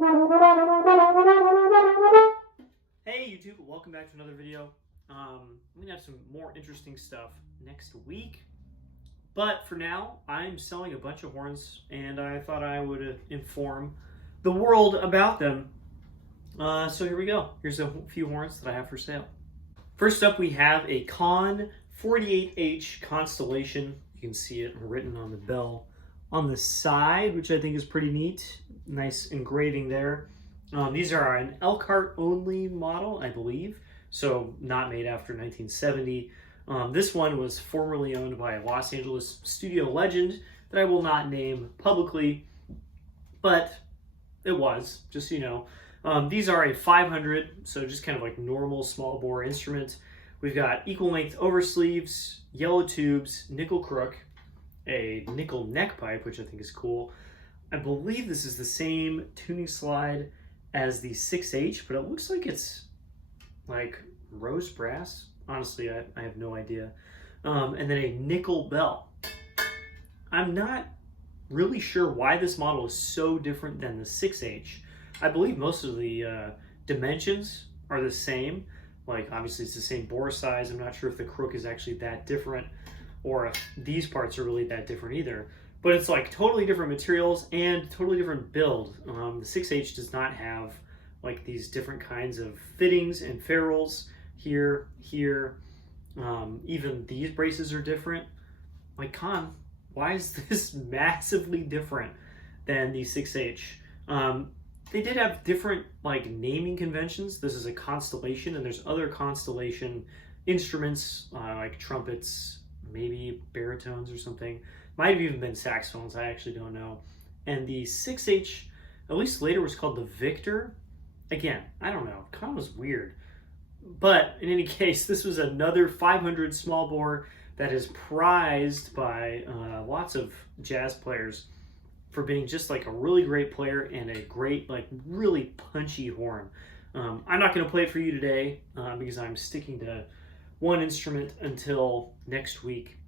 Hey YouTube, welcome back to another video. I'm gonna have some more interesting stuff next week, but for now I'm selling a bunch of horns and I thought I would inform the world about them. So here we go. Here's a few horns that I have for sale. First up, we have a Conn 48H Constellation. You can see it written on the bell on the side, which I think is pretty neat. Nice engraving there. These are an Elkhart only model, I believe, so not made after 1970. This one was formerly owned by a Los Angeles studio legend that I will not name publicly, but it was, just so you know. These are a 500, so just kind of like normal small bore instrument. We've got equal length oversleeves, yellow tubes, nickel crook, a nickel neck pipe, which I think is cool. I believe this is the same tuning slide as the 6H, but it looks like it's like rose brass. Honestly, I have no idea. And then a nickel bell. I'm not really sure why this model is so different than the 6H. I believe most of the dimensions are the same. Like, obviously it's the same bore size. I'm not sure if the crook is actually that different or if these parts are really that different either. But it's like totally different materials and totally different build. The 6H does not have like these different kinds of fittings and ferrules here. Even these braces are different. Like, Conn, why is this massively different than the 6H? They did have different like naming conventions. This is a Constellation, and there's other Constellation instruments like trumpets, maybe baritones or something. Might have even been saxophones, I actually don't know. And the 6H, at least later, was called the Victor. Again, I don't know, Conn was weird. But in any case, this was another 500 small bore that is prized by lots of jazz players for being just like a really great player and a great, like really punchy horn. I'm not gonna play it for you today because I'm sticking to one instrument until next week.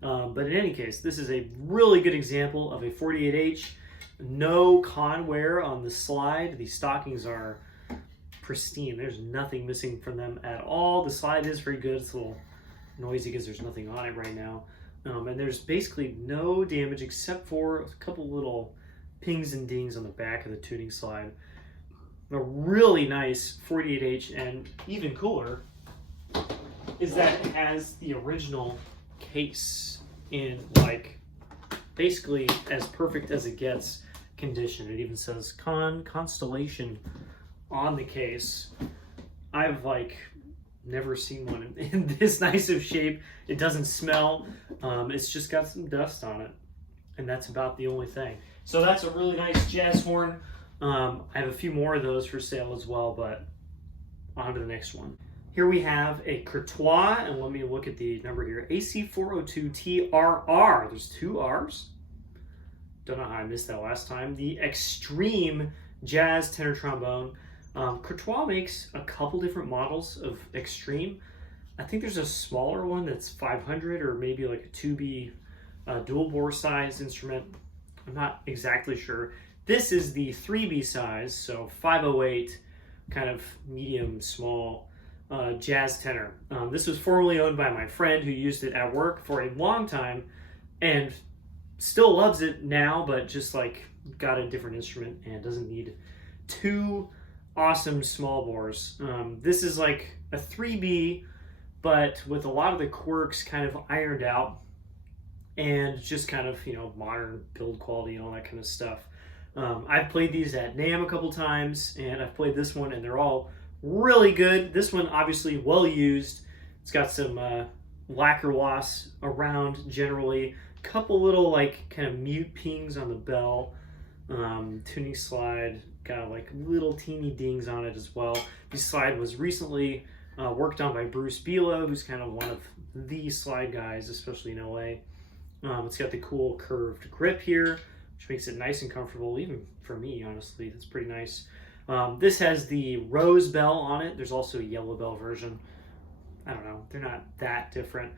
But in any case, this is a really good example of a 48H. No Conn wear on the slide. The stockings are pristine. There's nothing missing from them at all. The slide is very good. It's a little noisy because there's nothing on it right now. And there's basically no damage except for a couple little pings and dings on the back of the tuning slide. A really nice 48H, and even cooler is that it has the original case in like basically as perfect as it gets condition. It even says Conn Constellation on the case. I've like never seen one in this nice of shape. It doesn't smell. It's just got some dust on it, and that's about the only thing. So that's a really nice jazz horn. I have a few more of those for sale as well, but on to the next one. Here we have a Courtois, and let me look at the number here. AC402TRR. There's two R's. Don't know how I missed that last time. The Extreme Jazz Tenor Trombone. Courtois makes a couple different models of Extreme. I think there's a smaller one that's 500 or maybe like a 2B dual bore sized instrument. I'm not exactly sure. This is the 3B size, so 508, kind of medium small jazz tenor. This was formerly owned by my friend who used it at work for a long time and still loves it now, but just like got a different instrument and doesn't need two awesome small bores. This is like a 3B, but with a lot of the quirks kind of ironed out and just kind of, you know, modern build quality and all that kind of stuff. I've played these at NAMM a couple times, and I've played this one, and they're all really good. This one obviously well used. It's got some lacquer loss around generally. Couple little like kind of mute pings on the bell. Tuning slide got like little teeny dings on it as well. This slide was recently worked on by Bruce Bilo, who's kind of one of the slide guys, especially in LA. It's got the cool curved grip here, which makes it nice and comfortable, even for me, honestly. That's pretty nice. This has the rose bell on it. There's also a yellow bell version. I don't know, they're not that different.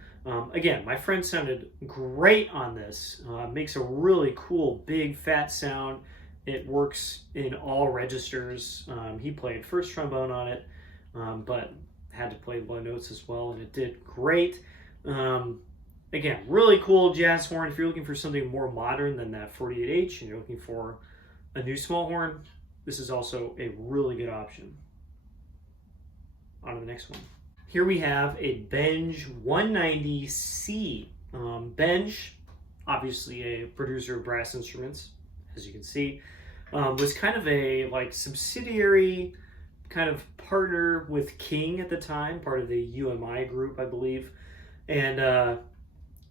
Again, my friend sounded great on this. Makes a really cool, big, fat sound. It works in all registers. He played first trombone on it, but had to play low notes as well, and it did great. Again, really cool jazz horn. If you're looking for something more modern than that 48H and you're looking for a new small horn, this is also a really good option. On to the next one. Here we have a Benge 190C. Benge, obviously a producer of brass instruments, as you can see, was kind of a subsidiary kind of partner with King at the time, part of the UMI group, I believe. And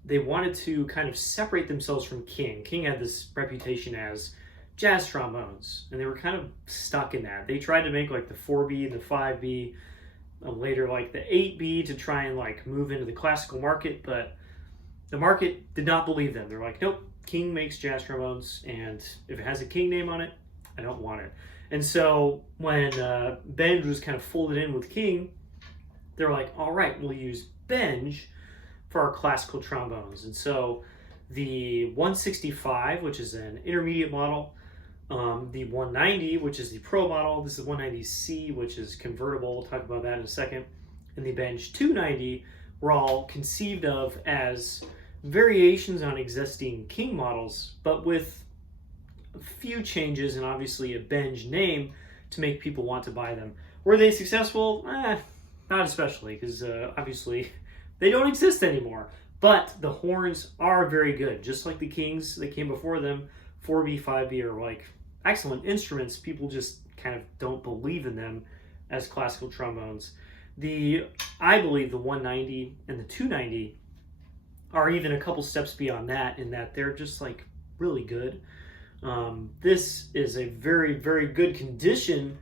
they wanted to kind of separate themselves from King. King had this reputation as jazz trombones, and they were kind of stuck in that. They tried to make like the 4B and the 5B, later like the 8B to try and like move into the classical market, but the market did not believe them. They're like, nope, King makes jazz trombones, and if it has a King name on it, I don't want it. And so when Benge was kind of folded in with King, they're like, all right, we'll use Benge for our classical trombones. And so the 165, which is an intermediate model, the 190, which is the pro model, this is the 190C, which is convertible, we'll talk about that in a second, and the Benge 290 were all conceived of as variations on existing King models, but with a few changes and obviously a Benge name to make people want to buy them. Were they successful? Not especially, because obviously they don't exist anymore. But the horns are very good, just like the Kings that came before them. 4B, 5B are like excellent instruments. People just kind of don't believe in them as classical trombones. I believe the 190 and the 290 are even a couple steps beyond that, in that they're just like really good. This is a very, very good condition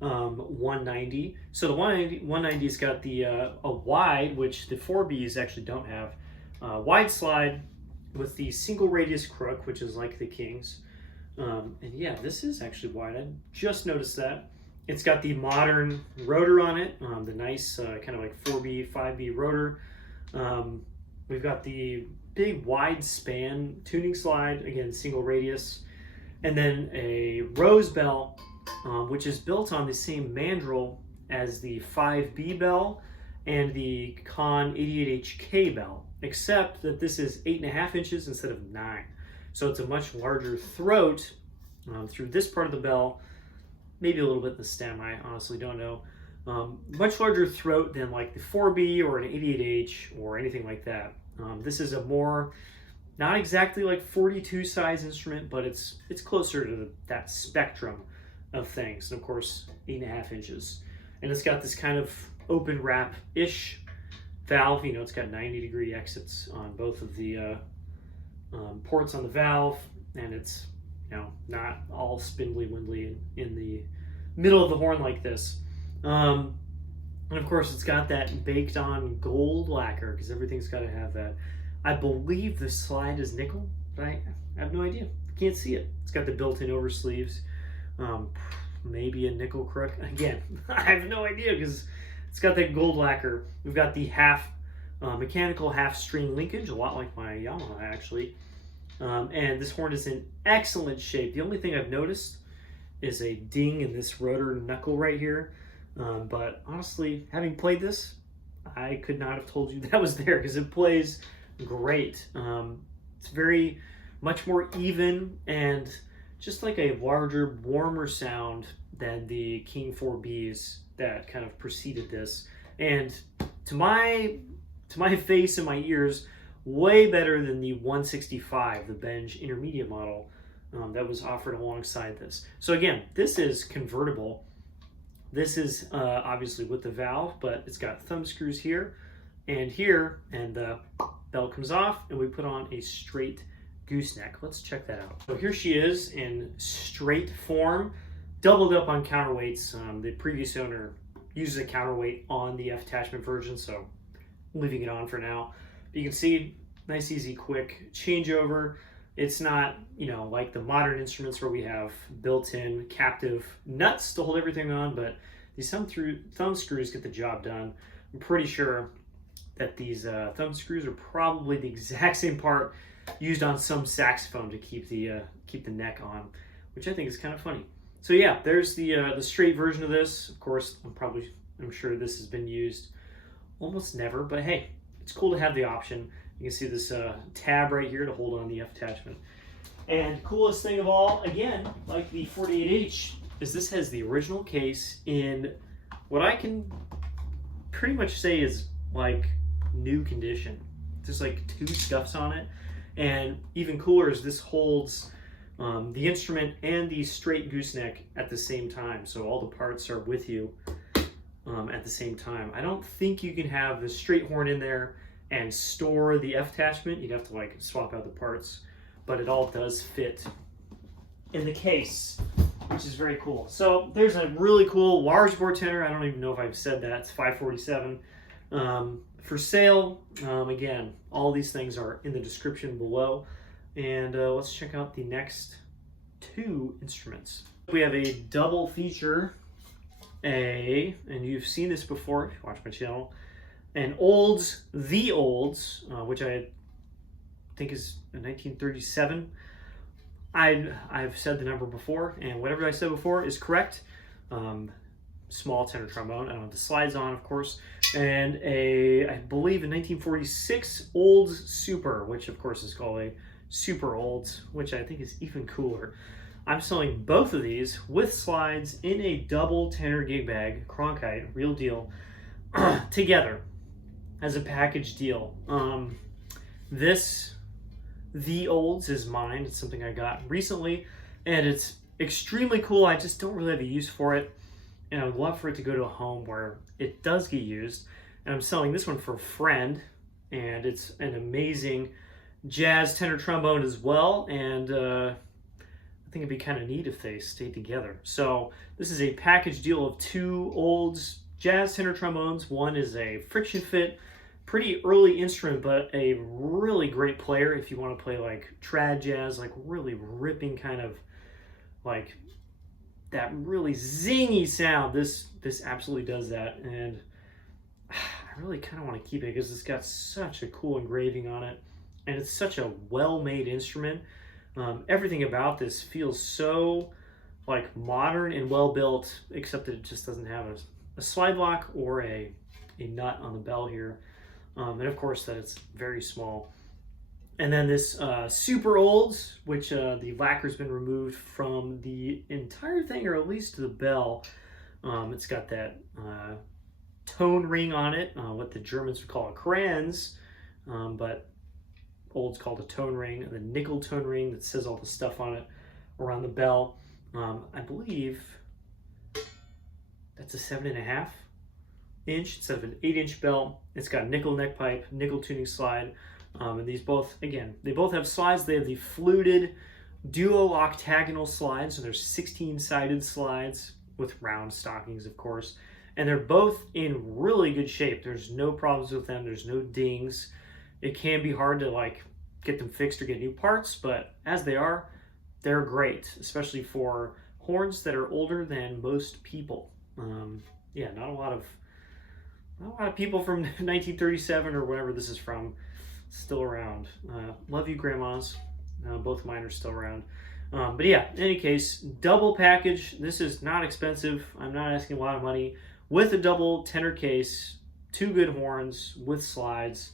190. So the 190's got the a wide, which the 4Bs actually don't have. Wide slide with the single radius crook, which is like the Kings. And yeah, this is actually wide. I just noticed that. It's got the modern rotor on it, the nice kind of like 4B, 5B rotor. We've got the big wide span tuning slide, again, single radius. And then a rose bell, which is built on the same mandrel as the 5B bell and the Conn 88HK bell, except that this is 8.5 inches instead of 9. So it's a much larger throat through this part of the bell, maybe a little bit in the stem, I honestly don't know. Much larger throat than like the 4B or an 88H or anything like that. This is a more, not exactly like 42 size instrument, but it's closer to that spectrum of things. And of course, 8.5 inches. And it's got this kind of open wrap-ish valve. You know, it's got 90-degree exits on both of the ports on the valve, and it's, you know, not all spindly-windly in the middle of the horn like this. And of course, it's got that baked-on gold lacquer, because everything's got to have that. I believe the slide is nickel, but I have no idea. Can't see it. It's got the built-in oversleeves. Maybe a nickel crook. Again, I have no idea, because it's got that gold lacquer. We've got the mechanical half string linkage, a lot like my Yamaha actually. And this horn is in excellent shape. The only thing I've noticed is a ding in this rotor knuckle right here. But honestly, having played this, I could not have told you that was there, because it plays great. It's very much more even and just like a larger, warmer sound than the King 4Bs that kind of preceded this. And to my face and my ears, way better than the 165, the Benge intermediate model that was offered alongside this. So again, this is convertible. This is obviously with the valve, but it's got thumb screws here, and the bell comes off, and we put on a straight gooseneck. Let's check that out. So here she is in straight form, doubled up on counterweights. The previous owner uses a counterweight on the F-attachment version, so leaving it on for now. But you can see, nice, easy, quick changeover. It's not, you know, like the modern instruments where we have built-in captive nuts to hold everything on, but these thumb screws get the job done. I'm pretty sure that these thumb screws are probably the exact same part used on some saxophone to keep the neck on. which I think is kind of funny. So yeah, there's the straight version of this. Of course, I'm sure this has been used almost never, but hey, it's cool to have the option. You can see this tab right here to hold on the F attachment. And coolest thing of all, again, like the 48H, is this has the original case in what I can pretty much say is like new condition. There's like 2 scuffs on it, and even cooler is this holds the instrument and the straight gooseneck at the same time, so all the parts are with you at the same time. I don't think you can have the straight horn in there and store the F attachment. You'd have to like swap out the parts, but it all does fit in the case, which is very cool. So there's a really cool large bore tenor. I don't even know if I've said that. It's 547 for sale. Again, all these things are in the description below. And let's check out the next 2 instruments. We have a double feature, and you've seen this before if you watch my channel, an Olds, the Olds, which I think is a 1937. I've said the number before, and whatever I said before is correct. Small tenor trombone. I don't have the slides on, of course. And I believe, a 1946 Olds Super, which of course is called a Super Olds, which I think is even cooler. I'm selling both of these with slides in a double tenor gig bag, Cronkite, real deal, together as a package deal. The Olds is mine. It's something I got recently, and it's extremely cool. I just don't really have a use for it, and I would love for it to go to a home where it does get used. And I'm selling this one for a friend, and it's an amazing jazz tenor trombone as well, and I think it'd be kind of neat if they stayed together. So this is a package deal of 2 Olds jazz tenor trombones. One is a friction fit, pretty early instrument, but a really great player if you want to play like trad jazz, like really ripping kind of like that really zingy sound. This absolutely does that, and I really kind of want to keep it because it's got such a cool engraving on it, and it's such a well-made instrument. Everything about this feels so like modern and well-built, except that it just doesn't have a slide lock or a nut on the bell here. And of course that it's very small. And then this Super Olds, which the lacquer's been removed from the entire thing, or at least the bell. It's got that tone ring on it, what the Germans would call a kranz, but Olds called a tone ring, the nickel tone ring that says all the stuff on it around the bell. I believe that's a 7.5 inch instead of an 8-inch bell. It's got nickel neck pipe, nickel tuning slide, and these both, again, they both have slides. They have the fluted duo octagonal slides, so there's 16-sided slides with round stockings, of course, and they're both in really good shape. There's no problems with them. There's no dings. It can be hard to like get them fixed or get new parts, but as they are, they're great, especially for horns that are older than most people. Yeah, not a lot of people from 1937 or whatever this is from still around. Love you, grandmas. Both mine are still around. But yeah, in any case, double package. This is not expensive. I'm not asking a lot of money. With a double tenor case, 2 good horns with slides,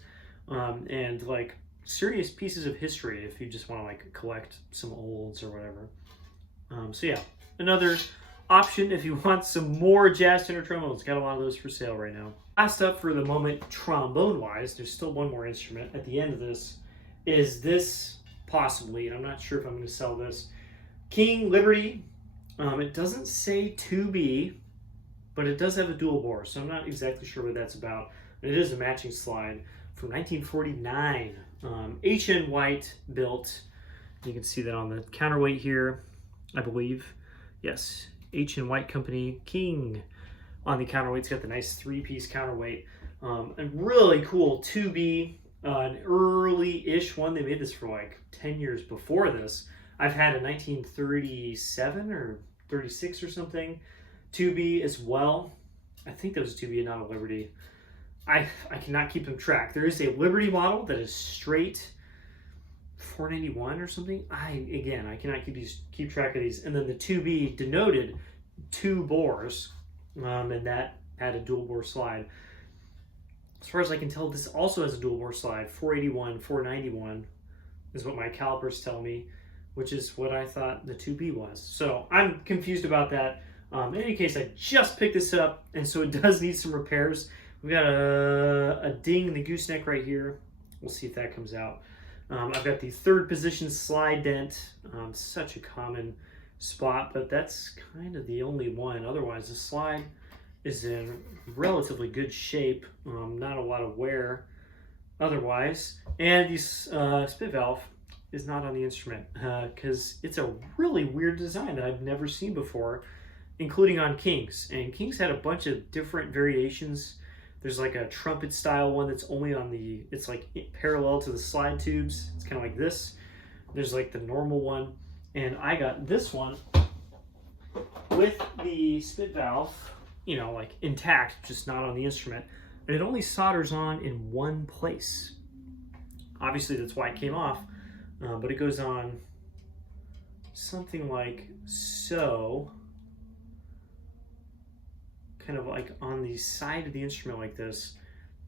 and like serious pieces of history if you just want to like collect some Olds or whatever. So yeah, another option if you want some more jazz tenor trombones. Got a lot of those for sale right now. Last up for the moment, trombone wise, there's still one more instrument at the end of this. Is this possibly, and I'm not sure if I'm going to sell this, King Liberty. It doesn't say 2B, but it does have a dual bore, so I'm not exactly sure what that's about. It is a matching slide from 1949. HN White built. You can see that on the counterweight here, I believe. Yes, HN White Company King on the counterweight. It's got the nice 3-piece counterweight. And really cool 2B, an early-ish one. They made this for like 10 years before this. I've had a 1937 or 36 or something 2B as well. I think that was a 2B and not a Liberty. I cannot keep them track. There is a Liberty model that is straight 491 or something. I cannot keep track of these. And then the 2B denoted 2 bores, and that had a dual bore slide. As far as I can tell, this also has a dual bore slide. 481, 491 is what my calipers tell me, which is what I thought the 2B was. So I'm confused about that. In any case, I just picked this up, and so it does need some repairs. We've got a ding in the gooseneck right here. We'll see if that comes out. I've got the 3rd position slide dent. Such a common spot, but that's kind of the only one. Otherwise, the slide is in relatively good shape. Not a lot of wear otherwise. And the spit valve is not on the instrument because it's a really weird design that I've never seen before, including on Kings. And Kings had a bunch of different variations. There's like a trumpet style one that's only on the, it's like parallel to the slide tubes. It's kind of like this. There's like the normal one. And I got this one with the spit valve, you know, like intact, just not on the instrument. And it only solders on in one place. Obviously that's why it came off, but it goes on something like so. Kind of like on the side of the instrument like this.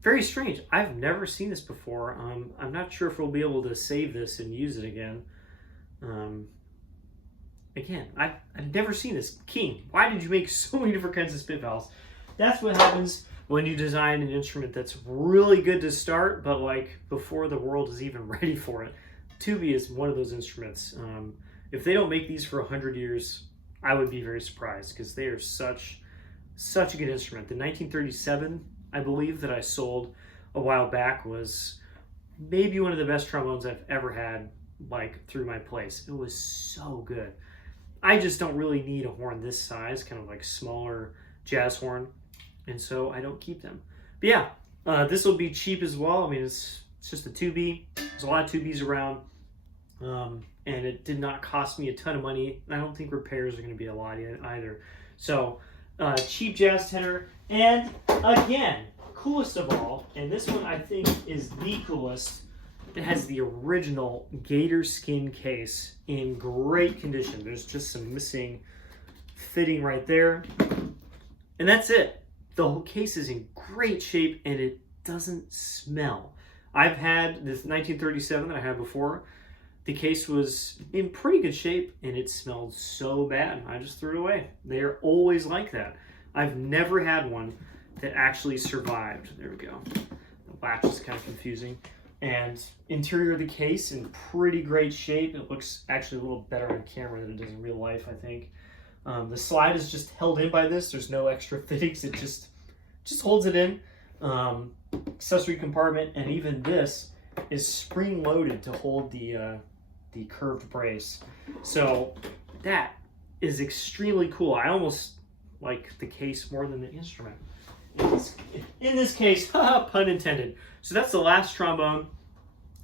Very strange. I've never seen this before. I'm not sure if we'll be able to save this and use it again. Again, I've never seen this. King, why did you make so many different kinds of spit valves? That's what happens when you design an instrument that's really good to start, but like before the world is even ready for it. Tuba is one of those instruments. If they don't make these for 100 years, I would be very surprised because they are such a good instrument. The 1937, I believe, that I sold a while back was maybe one of the best trombones I've ever had, like, through my place. It was so good. I just don't really need a horn this size, kind of like smaller jazz horn, and so I don't keep them. But yeah, this will be cheap as well. I mean, it's just a 2B. There's a lot of 2Bs around, and it did not cost me a ton of money. I don't think repairs are going to be a lot either. So, cheap jazz tenor, and again, coolest of all, and this one I think is the coolest. It has the original gator skin case in great condition. There's just some missing fitting right there, and that's it. The whole case is in great shape, and it doesn't smell. I've had this 1937 that I had before. The case was in pretty good shape, and it smelled so bad. I just threw it away. They're always like that. I've never had one that actually survived. There we go. The latch is kind of confusing. And interior of the case in pretty great shape. It looks actually a little better on camera than it does in real life, I think. The slide is just held in by this. There's no extra fittings. It just holds it in. Accessory compartment, and even this is spring-loaded to hold the curved brace. So that is extremely cool. I almost like the case more than the instrument. In this case, pun intended. So that's the last trombone,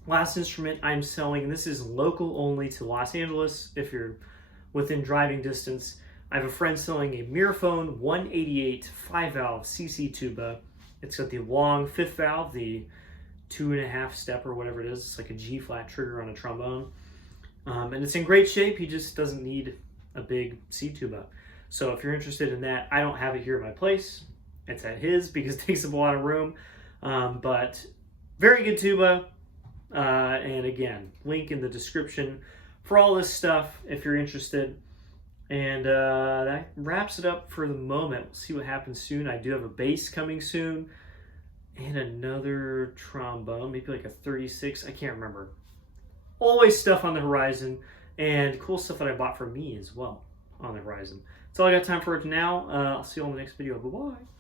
last instrument I'm selling. This is local only to Los Angeles if you're within driving distance. I have a friend selling a Miraphone 188 5-valve CC tuba. It's got the long 5th valve, the 2.5 step or whatever it is. It's like a G flat trigger on a trombone. And it's in great shape. He just doesn't need a big C tuba. So if you're interested in that, I don't have it here at my place. It's at his because it takes up a lot of room. But very good tuba. And again, link in the description for all this stuff if you're interested. And that wraps it up for the moment. We'll see what happens soon. I do have a bass coming soon. And another trombone, maybe like a 36. I can't remember. Always stuff on the horizon. And cool stuff that I bought for me as well on the horizon. That's all I got time for now. I'll see you on the next video. Bye-bye.